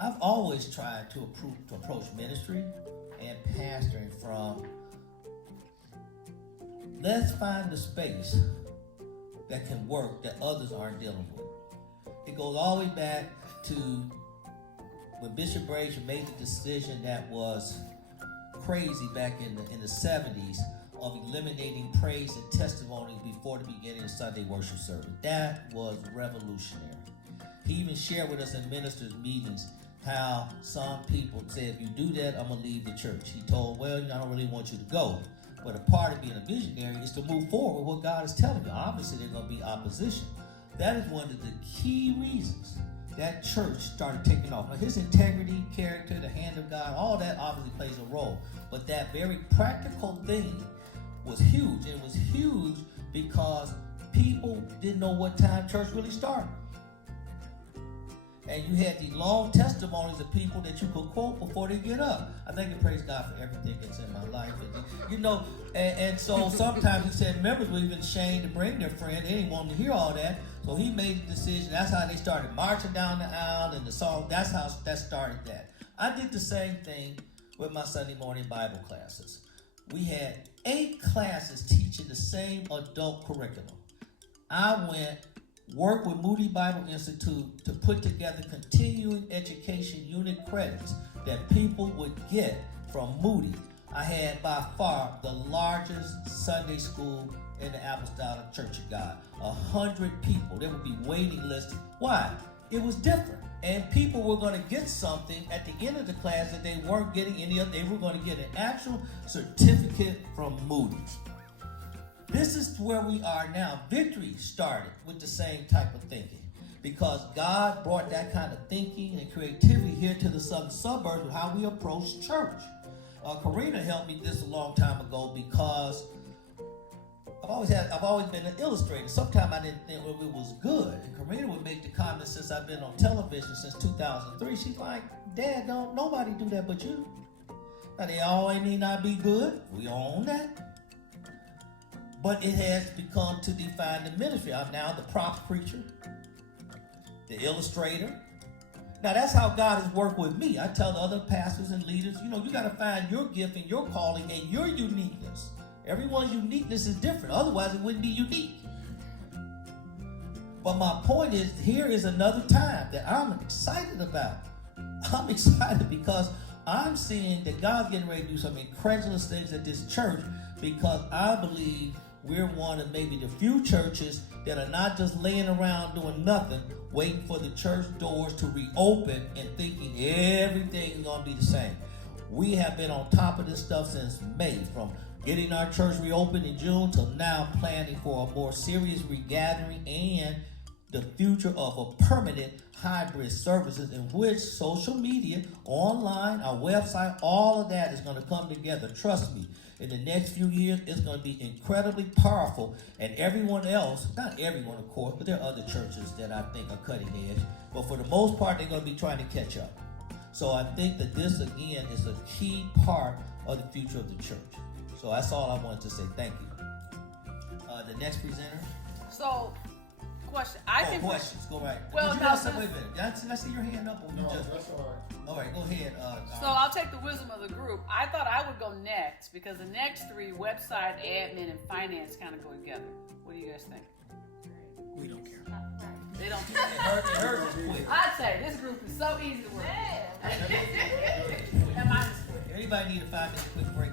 I've always tried to approach ministry and pastoring from, let's find the space that can work that others aren't dealing with. It goes all the way back to when Bishop Brazier made the decision that was crazy back in the 70s of eliminating praise and testimony before the beginning of Sunday worship service. That was revolutionary. He even shared with us in ministers' meetings how some people said, if you do that, I'm going to leave the church. He told, well, I don't really want you to go. But a part of being a visionary is to move forward with what God is telling you. Obviously, there's going to be opposition. That is one of the key reasons that church started taking off. Now, his integrity, character, the hand of God, all that obviously plays a role. But that very practical thing was huge. And it was huge because people didn't know what time church really started. And you had these long testimonies of people that you could quote before they get up. I thank and praise God for everything that's in my life. And so sometimes he said members were even ashamed to bring their friend. They didn't want to hear all that. So he made the decision. That's how they started marching down the aisle and the song. That's how that started that. I did the same thing with my Sunday morning Bible classes. We had 8 classes teaching the same adult curriculum. I worked with Moody Bible Institute to put together continuing education unit credits that people would get from Moody. I had by far the largest Sunday school in the Apostolic Church of God. 100 people. There would be waiting lists. Why? It was different. And people were going to get something at the end of the class that they weren't getting any other. They were going to get an actual certificate from Moody's. This is where we are now. Victory started with the same type of thinking because God brought that kind of thinking and creativity here to the southern suburbs with how we approach church. Karina helped me this a long time ago because I've always been an illustrator. Sometimes I didn't think it was good. And Karina would make the comment since I've been on television since 2003. She's like, Dad, don't nobody do that but you. Now they all need not be good. We own that. But it has become to define the ministry. I'm now the prop preacher, the illustrator. Now that's how God has worked with me. I tell the other pastors and leaders, you got to find your gift and your calling and your uniqueness. Everyone's uniqueness is different. Otherwise, it wouldn't be unique. But my point is, here is another time that I'm excited about. I'm excited because I'm seeing that God's getting ready to do some incredulous things at this church because I believe we're one of maybe the few churches that are not just laying around doing nothing, waiting for the church doors to reopen and thinking everything is going to be the same. We have been on top of this stuff since May, from getting our church reopened in June till now planning for a more serious regathering and the future of a permanent hybrid services in which social media, online, our website, all of that is going to come together. Trust me, in the next few years, it's going to be incredibly powerful. And everyone else, not everyone, of course, but there are other churches that I think are cutting edge. But for the most part, they're going to be trying to catch up. So I think that this, again, is a key part of the future of the church. So that's all I wanted to say. Thank you. The next presenter. So, question. Questions. Go right. Well, wait a minute. Did I see your hand up? Or No, that's all right. All right, go ahead. So I'll take the wisdom of the group. I thought I would go next because the next 3, website, admin, and finance, kind of go together. What do you guys think? We don't care. They don't care. It hurts quick. I'd say this group is so easy to work with. And mine is quick. Anybody need a 5-minute quick break?